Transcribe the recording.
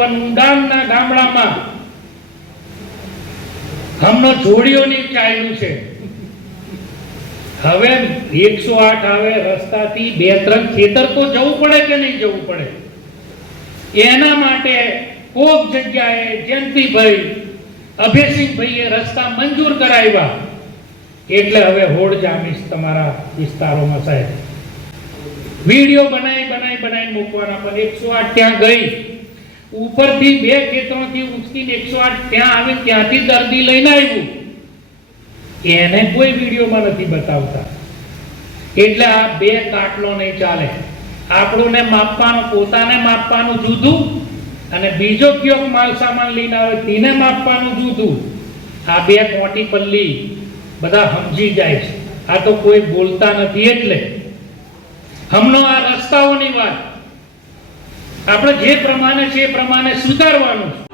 ઊંડાણના ગામડામાં હમનો જોડીઓની ચાલ્યું છે. હવે 108 આવે રસ્તાથી 2-3 ખેતર તો જવું પડે કે નહીં જવું પડે? એના માટે કોક જગ્યાએ જયંતિભાઈ અભયસિંહભાઈએ રસ્તા મંજૂર કરાવ્યા એટલે હવે હોડ જામીશ તમારા વિસ્તારોમાં સાહેબ. વિડિયો બનાવી મૂકવાના. પણ 108 ત્યાં ગઈ, ઉપરથી 2 ખેતરોથી ઉચકીને 108 ત્યાં આવે, ત્યાંથી દર્દી લઈને આવ્યું, એને કોઈ વિડીયોમાં નથી બતાવતા. એટલે આ 2 કાટલો નહીં ચાલે. આપણને માપવાનું, પોતાને માપવાનું જુદું, અને બીજો કયો માલ સામાન લઈને આવે તેને માપવાનું જુદું. આ 2 મોટી પલ્લી બધા સમજી જાય છે. આ તો કોઈ બોલતા નથી. એટલે હમણો આ રસ્તાઓની વાત આપણે જે પ્રમાણે છે એ પ્રમાણે સુધારવાનું છે.